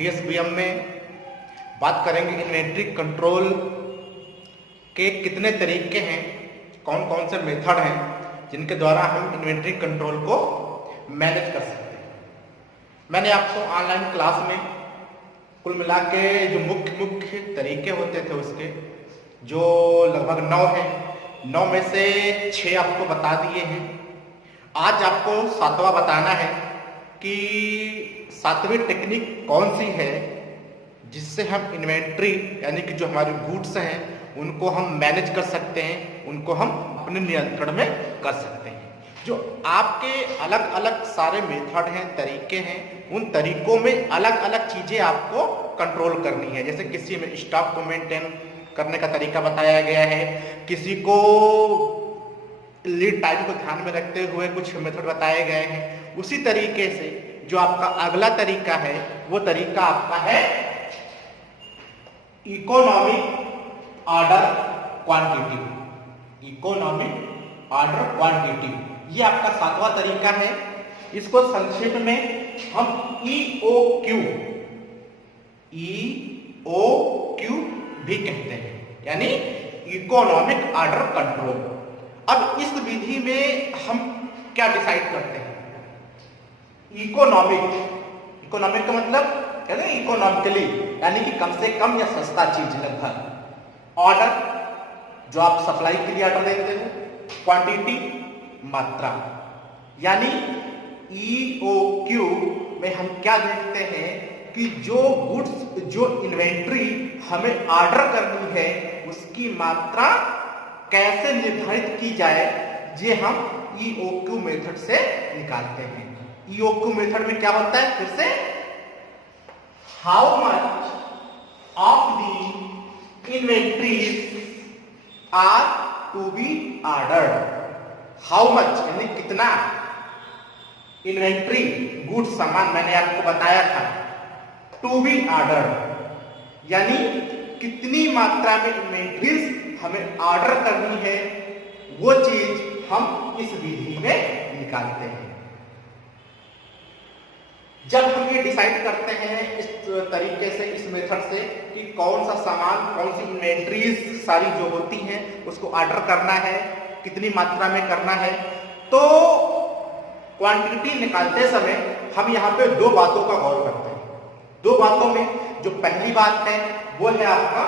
डीएसबीएम में बात करेंगे इन्वेंट्री कंट्रोल के कितने तरीके हैं, कौन कौन से मेथड हैं जिनके द्वारा हम इन्वेंट्री कंट्रोल को मैनेज कर सकते हैं। मैंने आपको ऑनलाइन क्लास में कुल मिला के जो मुख्य तरीके होते थे उसके जो लगभग 9 हैं, 9 में से 6 आपको बता दिए हैं। आज आपको 7वां बताना है कि 7वीं टेक्निक कौन सी है जिससे हम इन्वेंट्री यानी कि जो हमारे गुड्स हैं उनको हम मैनेज कर सकते हैं, उनको हम अपने नियंत्रण में कर सकते हैं। जो आपके अलग अलग सारे मेथड हैं, तरीके हैं, उन तरीकों में अलग अलग चीजें आपको कंट्रोल करनी है। जैसे किसी में स्टॉक को मेंटेन करने का तरीका बताया गया है, किसी को लीड टाइम को ध्यान में रखते हुए कुछ मेथड बताए गए हैं। उसी तरीके से जो आपका अगला तरीका है वो तरीका आपका है economic order quantity. Economic order quantity ये आपका 7वां तरीका है। इसको संक्षेप में हम EOQ भी कहते हैं, यानी इकोनॉमिक ऑर्डर कंट्रोल। अब इस विधि में हम क्या डिसाइड करते हैं? इकोनॉमिक का मतलब इकोनॉमिकली यानी कि कम से कम या सस्ता चीज लगभग। ऑर्डर जो आप सप्लाई के लिए ऑर्डर देते हो, क्वांटिटी मात्रा, यानी EOQ में हम क्या देखते हैं कि जो गुड्स जो इन्वेंट्री हमें ऑर्डर करनी है उसकी मात्रा कैसे निर्धारित की जाए, ये हम EOQ मेथड से निकालते हैं। EOQ मेथड में क्या होता है? फिर से how much of the inventories are to be ordered. How much यानी कितना इन्वेंट्री गुड्स सामान मैंने आपको बताया था, टू बी ऑर्डर्ड यानी कितनी मात्रा में इन्वेंट्रीज हमें ऑर्डर करनी है, वो चीज हम इस विधि में निकालते हैं। जब हम ये डिसाइड करते हैं इस तरीके से, इस मेथड से कि कौन सा सामान, कौन सी इन्वेंट्रीज सारी जो होती हैं उसको ऑर्डर करना है, कितनी मात्रा में करना है, तो क्वांटिटी निकालते समय हम यहाँ पे 2 बातों का गौर करते हैं। 2 बातों में जो पहली बात है वो है आपका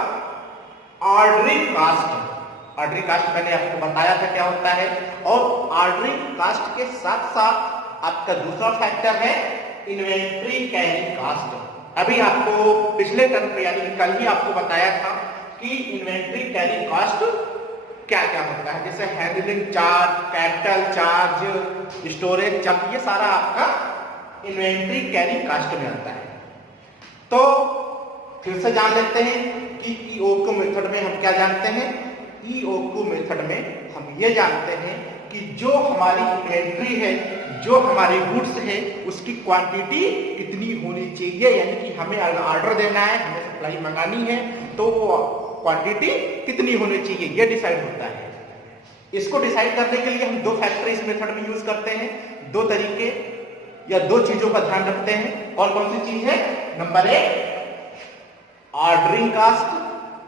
ऑर्डरिंग कास्ट। ऑर्डरिंग कास्ट मैंने आपको बताया था क्या होता है, और ऑर्डरिंग कास्ट के साथ साथ आपका दूसरा फैक्टर है इन्वेंट्री कैरिंग कास्ट। अभी आपको पिछले टर्म पे यानी कल ही आपको बताया था कि इन्वेंट्री कैरिंग कास्ट क्या क्या होता है, जैसे handling charge, capital charge, storage charge, ये सारा आपका इन्वेंट्री कैरिंग कास्ट में आता है। तो फिर से जान लेते हैं कि EOQ मेथड में हम क्या जानते हैं। EOQ मेथड में हम ये जानते हैं कि जो हमारी इन्वेंट्री है, जो हमारी गुड्स है, उसकी क्वांटिटी कितनी होनी चाहिए, यानी कि हमें ऑर्डर देना है, हमें सप्लाई मंगानी है, तो क्वांटिटी कितनी होनी चाहिए ये डिसाइड होता है। इसको डिसाइड करने के लिए हम 2 फैक्टर इस मेथड में यूज करते हैं। 2 तरीके या 2 चीजों का ध्यान रखते हैं। कौन कौन सी चीज है? नंबर 1 ऑर्डरिंग कास्ट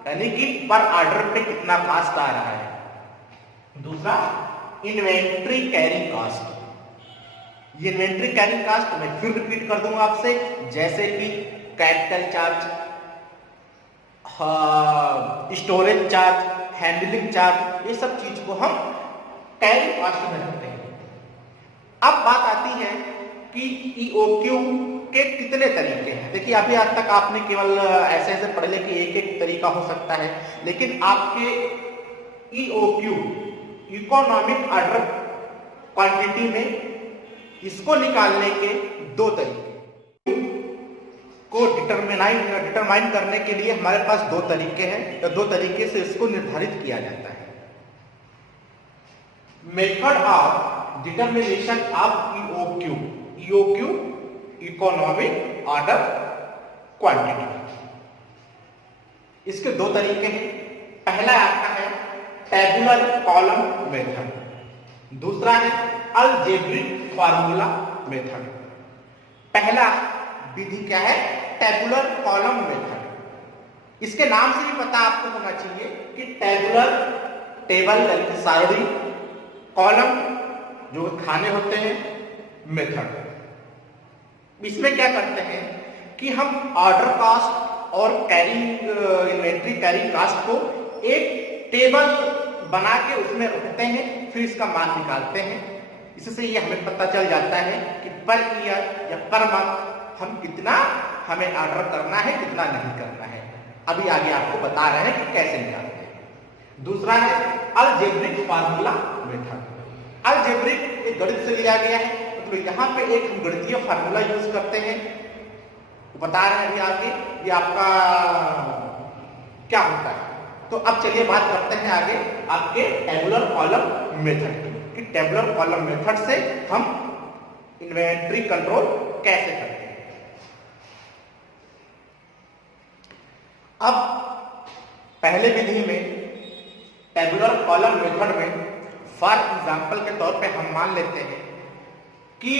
यानी कि पर ऑर्डर पे कितना कास्ट आ रहा है। दूसरा इन्वेंट्री कैरिंग कास्ट। ये इन्वेंट्री कैरिंग कास्ट मैं फिर रिपीट कर दूंगा आपसे, जैसे कि capital charge, storage charge, handling charge, ये सब चीज को हम कैरिंग कास्ट में रखते हैं। अब बात आती है कि EOQ के कितने तरीके हैं। देखिए अभी आज तक आपने केवल ऐसे पढ़ ले कि एक तरीका हो सकता है, लेकिन आपके EOQ इकोनॉमिक ऑर्डर क्वांटिटी में इसको निकालने के 2 तरीके को डिटरमाइन करने के लिए हमारे पास 2 तरीके हैं, या 2 तरीके से इसको निर्धारित किया जाता है। Method of determination of EOQ economic order quantity. इसके 2 तरीके हैं। पहला आता है टेबुलर कॉलम मेथड, दूसरा है अलजेब्रिक फार्मूला मेथड। पहला विधि क्या है? Tabular column method. इसके नाम से भी पता आपको होना चाहिए कि टेबुलर, टेबल यानी सारणी, कॉलम जो खाने होते हैं, मेथड। इसमें क्या करते हैं कि हम ऑर्डर कास्ट और कैरिंग इन्वेंट्री कैरिंग कास्ट को एक टेबल बना के उसमें रखते हैं, फिर इसका मान निकालते हैं। इससे ये हमें पता चल जाता है कि पर ईयर या पर मंथ हम कितना हमें ऑर्डर करना है, कितना नहीं करना है। अभी आगे आपको बता रहे हैं कि कैसे निकालते हैं। दूसरा है अलजेब्रिक फार्मूला मेथड। अलजेब्रिक एक गणित से लिया गया है, तो यहाँ पे एक हम गणितीय फार्मूला यूज करते हैं, बता रहे हैं अभी आगे ये आपका क्या होता है। तो अब चलिए बात करते हैं आगे आपके टेबुलर कॉलम मेथड की, कि टेबुलर कॉलम मेथड से हम इन्वेंट्री कंट्रोल कैसे करते हैं। अब पहले विधि में टेबुलर कॉलम मेथड में फॉर एग्जांपल के तौर पे हम मान लेते हैं कि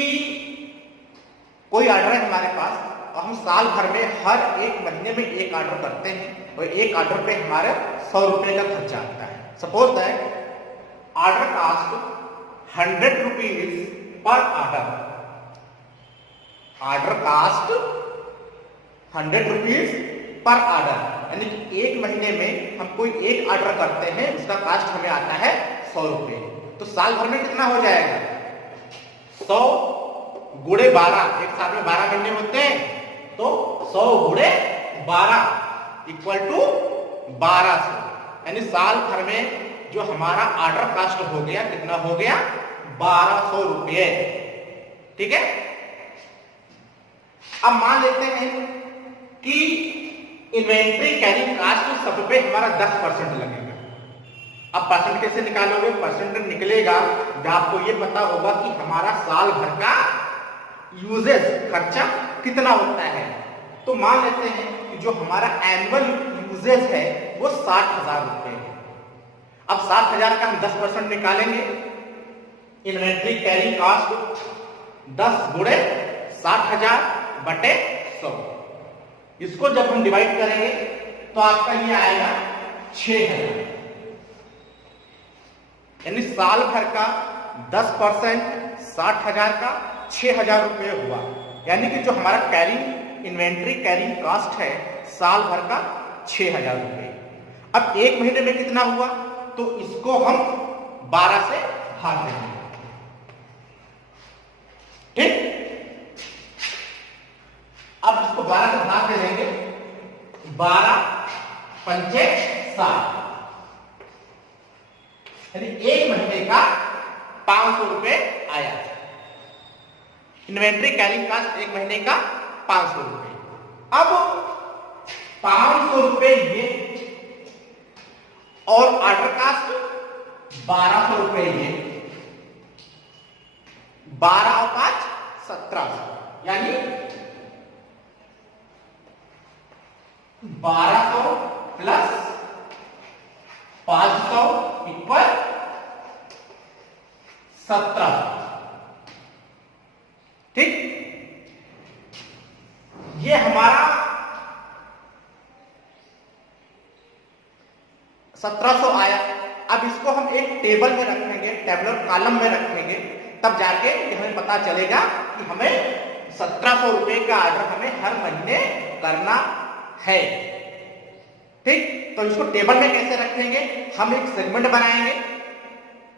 कोई ऑर्डर है हमारे पास और हम साल भर में हर एक महीने में एक ऑर्डर करते हैं और एक ऑर्डर पे हमारे 100 रुपए का खर्चा आता है। Suppose that order cost 100 rupees per order. Order cost 100 rupees per order, यानी कि एक महीने में हम कोई एक ऑर्डर करते हैं, उसका कास्ट हमें आता है 100 रुपए। तो साल भर में कितना हो जाएगा? 100 गुणे 12, एक साल में 12 महीने होते हैं, तो 100 गुणे 12 इक्वल टू 1200, यानी साल भर में जो हमारा ऑर्डर कास्ट हो गया कितना हो गया? 1200 रुपये। ठीक है। अब मान लेते हैं कि इन्वेंट्री कैरिंग कास्ट सब पे हमारा 10% लगेगा। अब परसेंट कैसे निकालोगे? परसेंट निकलेगा जब आपको ये पता होगा कि हमारा साल भर का यूजेज खर्चा कितना होता है। तो मान लेते हैं कि जो हमारा एनुअल यूजेज है वो 60,000 रुपए है। अब 60,000 का हम 10% निकालेंगे, इन्वेंट्री कैरिंग कास्ट 10 गुणे 60,000 बटे 100। इसको जब हम डिवाइड करेंगे तो आपका ये आएगा 6,000, यानी साल भर का 10% 60,000 का 6,000 रुपये हुआ। यानी कि जो हमारा कैरिंग इन्वेंट्री कैरिंग कास्ट है साल भर का 6,000 रुपये। अब एक महीने में कितना हुआ? तो इसको हम 12 से भाग देंगे। ठीक। अब इसको 12 से भाग दे देंगे, 12 पंचे 60, यानी एक महीने का 500 रुपए आया। इन्वेंट्री कैरिंग कास्ट एक महीने का 500 रुपए। अब 500 रुपए ये और ऑर्डर कास्ट 1200 रुपए ये, 12 और 5 1700, यानी 1200 प्लस 500 इक्वल 1700। ठीक। ये हमारा 1700 आया। अब इसको हम एक टेबल में रखेंगे, टेबुलर कॉलम में रखेंगे, तब जाके हमें पता चलेगा कि हमें 1700 रुपए का ऑर्डर हमें हर महीने करना है। ठीक। तो इसको टेबल में कैसे रखेंगे? हम एक सेगमेंट बनाएंगे।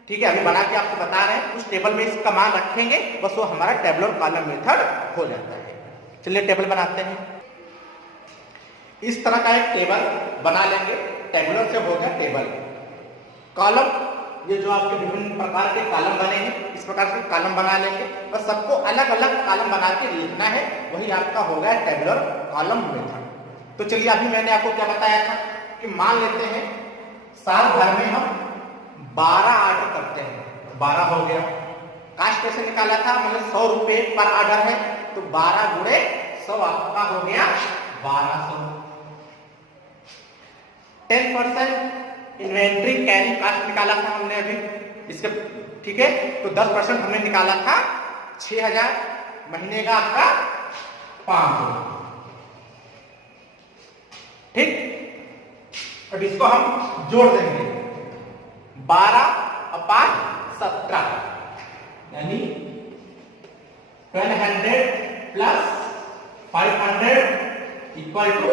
ठीक है, अभी बना के आपको बता रहे हैं। उस टेबल में इसका मान रखेंगे, बस वो हमारा टेबुलर कॉलम मेथड हो जाता है। चलिए टेबल बनाते हैं। इस तरह का एक टेबल बना लेंगे। टेबुलर से हो गया टेबल। कॉलम, ये जो आपके विभिन्न प्रकार के कॉलम बने हैं, इस प्रकार के कॉलम बना लेंगे और सबको अलग अलग कॉलम बना के लिखना है। वही आपका हो गया टेबुलर कॉलम मेथड। तो चलिए, अभी मैंने आपको क्या बताया था कि मान लेते हैं साल भर में हम 12 ऑर्डर करते हैं। 12 हो गया। कास्ट कैसे निकाला था? मतलब 100 रुपए पर ऑर्डर है, तो 12 गुणे 100 आपका हो गया 1200। 10% इन्वेंट्री कैरिंग कास्ट निकाला था हमने अभी इसके। ठीक है, तो 10% हमने निकाला था 6,000, महीने का आपका 500। ठीक, अब इसको हम जोड़ देंगे 12/17 यानी 1200 प्लस 500 इक्वल टू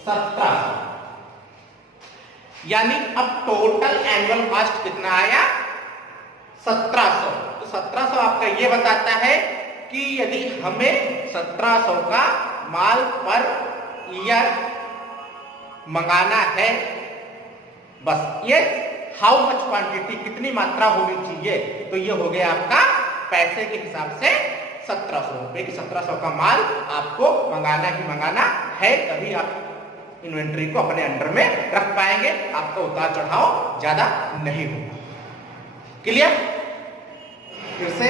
1700। यानी अब टोटल एनुअल कॉस्ट कितना आया 1700। तो 1700 आपका ये बताता है कि यदि हमें 1700 का माल पर ईयर मंगाना है, बस ये हाउ मच क्वांटिटी कितनी मात्रा होनी चाहिए, तो ये हो गया आपका पैसे के हिसाब से 1700 रुपए की 1700 का माल आपको मंगाना ही मंगाना है, तभी आप इन्वेंट्री को अपने अंडर में रख पाएंगे, आपका उतार चढ़ाव ज्यादा नहीं होगा। क्लियर? फिर से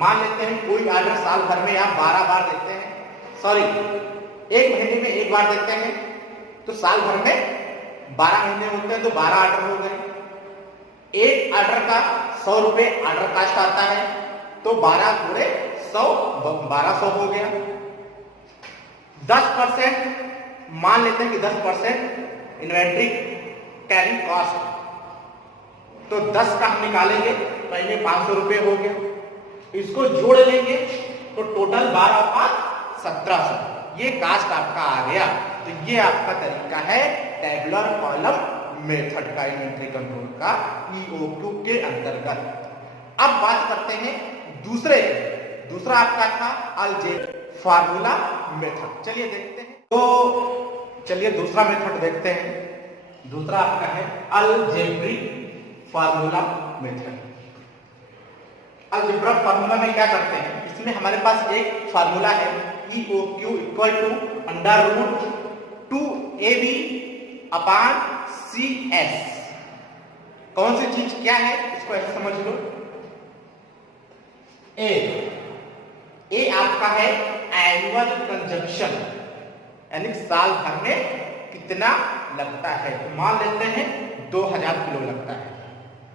मान लेते हैं कोई ऑर्डर साल भर में आप 12 बार देते हैं, सॉरी एक महीने में एक बार देते हैं, तो साल भर में 12 महीने होते हैं तो 12 ऑर्डर हो गए। एक ऑर्डर का 100 रुपए ऑर्डर कास्ट आता है, तो 12 पूरे 100 1200 हो गया। 10% मान लेते हैं कि 10% इन्वेंट्री कैरिंग कॉस्ट, तो 10 का हम निकालेंगे तो इनमें 500 रुपए हो गया। इसको जोड़ लेंगे तो टोटल 12/1700 ये कास्ट आपका आ गया। तो ये आपका तरीका है टेबुलर कॉलम मेथड का इन्वेंट्री कंट्रोल का EOQ के अंतर्गत। अब बात करते हैं दूसरा आपका था अलजेब्रिक फार्मूला मेथड। चलिए देखते हैं, तो चलिए दूसरा मेथड देखते हैं। दूसरा आपका है algebraic formula method. Algebra formula में क्या करते हैं, इसमें हमारे पास एक फार्मूला है EOQ इक्वल टू √2AB/CS। कौन सी चीज क्या है इसको ऐसे समझ लो। ए आपका है एनुअल कंजप्शन, यानी साल भर में कितना लगता है, तो मान लेते हैं 2000 किलो लगता है।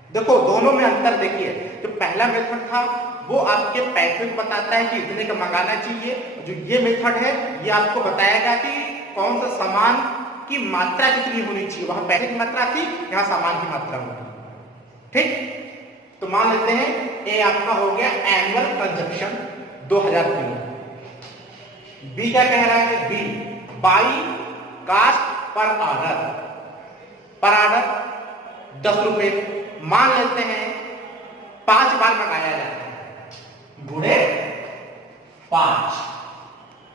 देखो दोनों में अंतर देखिए, जो पहला मेथड था वो आपके पैसे बताता है कि इतने का मंगाना चाहिए, जो ये मेथड है ये आपको बताएगा कि कौन सा सामान की मात्रा कितनी होनी चाहिए। वहां पैसे की मात्रा थी, यहाँ सामान की मात्रा होगी। ठीक, तो मान लेते हैं ए आपका हो गया एनुअल कंजप्शन 2000 किलो। बी क्या कह रहा है, बी बाई कास्ट पर ऑर्डर 10 रुपए। मान लेते हैं 5 बार मंगाया जाता है, गुणे 5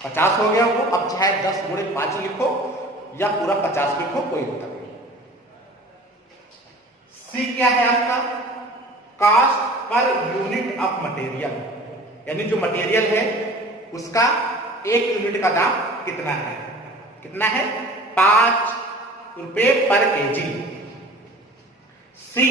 50 हो गया वो। अब चाहे 10 गुणे 5 लिखो या पूरा 50 लिखो, कोई दिक्कत नहीं। सी क्या है आपका cast per unit of material, यानी जो मटेरियल है उसका 1 यूनिट का दाम कितना है, 5 रुपए पर केजी। सी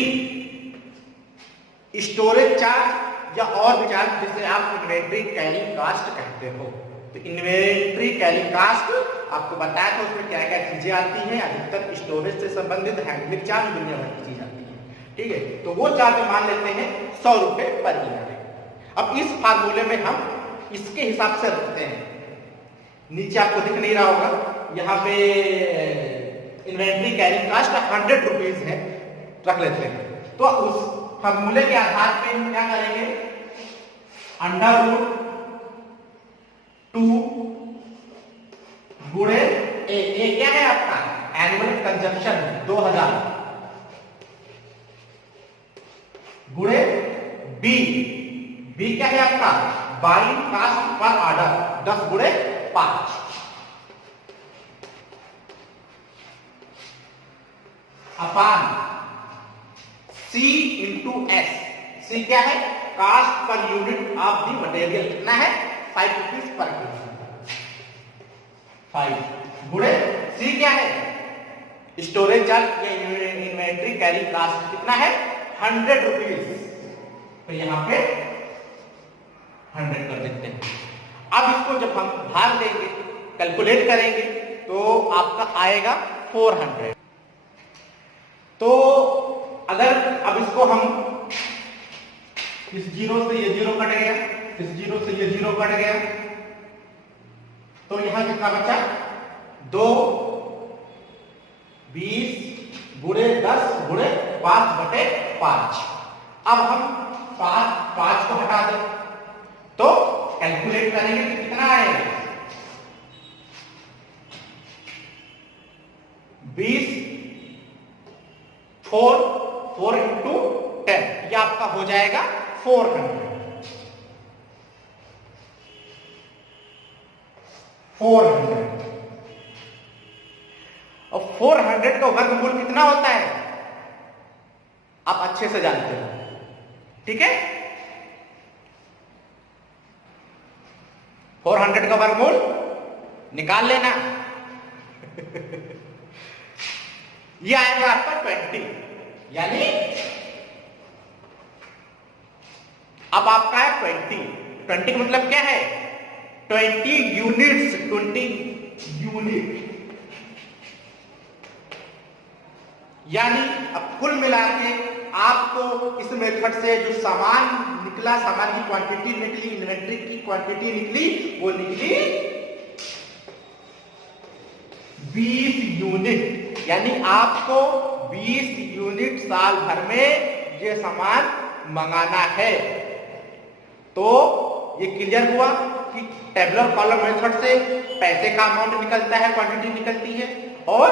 स्टोरेज चार्ज या और भी चार्ज जिसे आप इन्वेंट्री कैरिंग कास्ट कहते हो। तो इन्वेंट्री कैरिंग कास्ट आपको बताया था उसमें क्या क्या चीजें आती हैं, अधिकतर स्टोरेज से संबंधित हैंडलिंग चार्ज दुनिया भर की चीज आती है। ठीक है, तो वो चार्ज मान लेते हैं 100 रुपए पर यूनिट। अब इस फार्मूले में हम इसके हिसाब से रखते हैं, नीचे आपको दिख नहीं रहा होगा, यहाँ पे इन्वेंट्री कैरिंग कास्ट 100 रुपीज है, रख लेते हैं। तो उस फार्मूले के आधार पे हम क्या करेंगे, √2 गुणे ए क्या है आपका एनुअल कंजप्शन 2000 गुणे बी क्या है आपका बाइंग कास्ट पर ऑर्डर 10 गुणे 5 अपान सी इंटू एस। सी क्या है cast per unit of the material, कितना है 5 रुपीज पर केजी। 5 गुणे सी क्या है स्टोरेज चार्ज या इन्वेंट्री कैरिंग कास्ट, कितना है 100 रुपीज। तो यहां पे 100 कर देते हैं। अब इसको जब हम भाग देंगे, कैलकुलेट करेंगे, तो आपका आएगा 400। तो अगर अब इसको हम इस जीरो से ये जीरो कट गया, इस जीरो से ये जीरो कट गया, तो यहां कितना बचा 2 5/5। अब हम 5 को हटा दें तो कैलकुलेट करेंगे कि कितना आएगा। 20 4 इंटू 10, ये आपका हो जाएगा 400। 400 और 400 का वर्गमूल कितना होता है आप अच्छे से जानते हो, ठीक है। 400 का वर्गमूल निकाल लेना। ये आएगा आपका 20, यानी अब आपका है 20 का मतलब क्या है 20 यूनिट्स, 20 यूनिट। यानी अब कुल मिला के आपको इस मेथड से जो सामान निकला, सामान की क्वांटिटी निकली, इन्वेंट्री की क्वांटिटी निकली, वो निकली 20 यूनिट। यानी आपको 20 यूनिट साल भर में ये सामान मंगाना है। तो ये क्लियर हुआ कि टेबुलर कॉलम मेथड से पैसे का अमाउंट निकलता है, क्वांटिटी निकलती है, और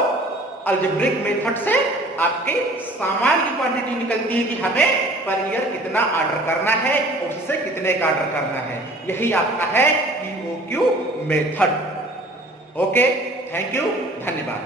अलजेब्रिक मेथड से आपके सामान की क्वांटिटी निकलती है कि हमें पर ईयर कितना ऑर्डर करना है, उससे कितने का ऑर्डर करना है। यही आपका है EOQ method. Okay, thank you, धन्यवाद।